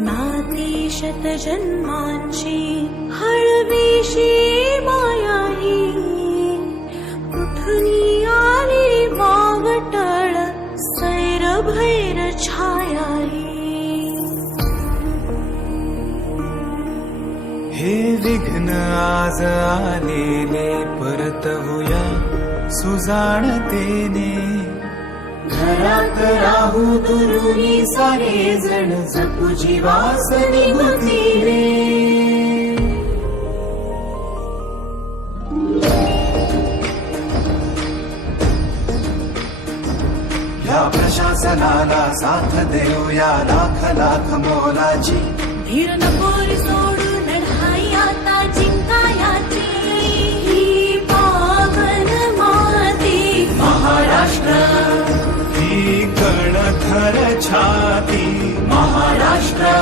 नाती शतजन्मांची हळवीशी माया ही, कुठुनी आली वावटळ सैर भैर छाया ही. हे विघ्न आज आलेले परतवूया सुजाणतेने. घरात राहू दुरुनी सारे जण जपू जीवास निगुतीने. या प्रशासनाला साथ देऊया लाख लाख मोलाची. धीर नकोरी सोडू लढाई आता जिंकायाची. ही पावन माती महाराष्ट्र ही गणधर छाती. महाराष्ट्र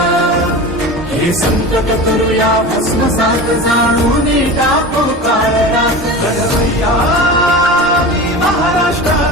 हे संकट करूया भस्मसात जाणून टाकू काळरात. लढवय्या मी महाराष्ट्र.